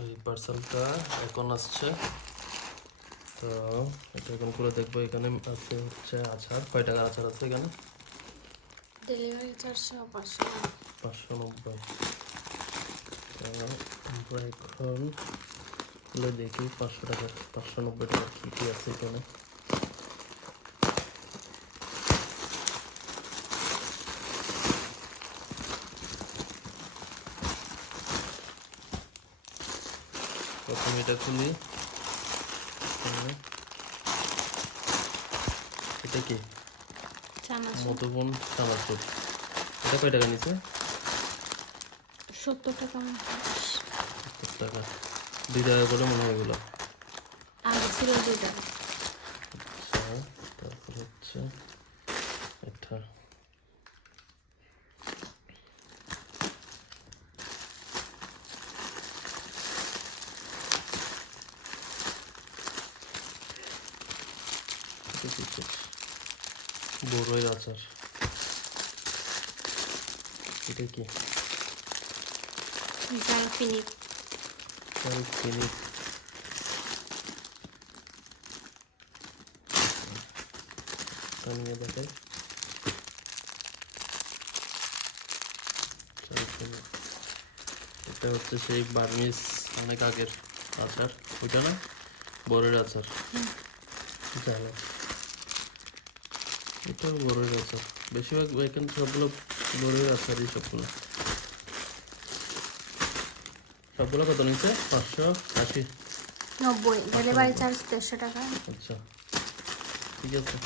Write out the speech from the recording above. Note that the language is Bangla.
এই পার্সেলটা এখন আসছে, তো এটা এখন খুলে দেখবো। এখানে আছে হচ্ছে আচার। কয় টাকার আচার আছে এখানে? Delivery charge 590। আমরা এখন খুলে দেখি 500 টাকা 590 টাকা কী কী আছে এখানে। প্রথমে এটা খুলি। এটা কি? চানাচুর মধুবন চানাচুর। এটা কয় টাকা নিচ্ছে? 70 টাকা মতো। 70 টাকা। 2 টাকা করে মনে হয় এগুলো। আগে ছিল 2 টাকা। আচ্ছা, তারপর হচ্ছে এটা। বড়ই আচার। এটা কি? জালফিনি চিনি। নিয়ে দেখাই। এটা হচ্ছে সেই বার্মিজ অনেক আগের আচার, ওইটা না? বড়ের আচার। জানো, এটাও বড়ের আচার। বেশিরভাগ এখানে সবগুলো বড়ের আচারই। সবগুলো কত নিচ্ছে? 580। 90। ডেলিভারি চার্জ 150 টাকা। আচ্ছা, ঠিক আছে।